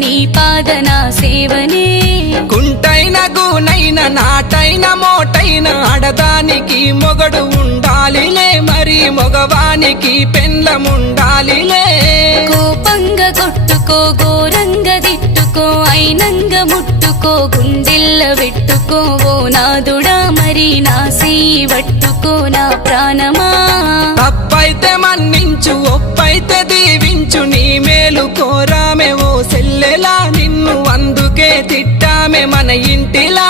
నీ పాదన సేవనే కుంటైన గూనైన నాటైన మోటైన ఆడదానికి మొగడు ఉండాలిలే మరి మగవానికి పెండ్లముండాలిలే కోపంగా కొట్టుకో ఘోరంగా దిట్టుకో అయినంగ ముట్టుకో గుండెల్ల పెట్టుకో ఓ నాదుడా మరి నా సేయి పట్టుకో నా ప్రాణమా తప్పైతే మన్నించు ఒప్పైతే దీవించు నీ మేలు కోరామే ఓ సెల్లెలా నిన్ను అందుకే తిట్టామే మన ఇంటిలా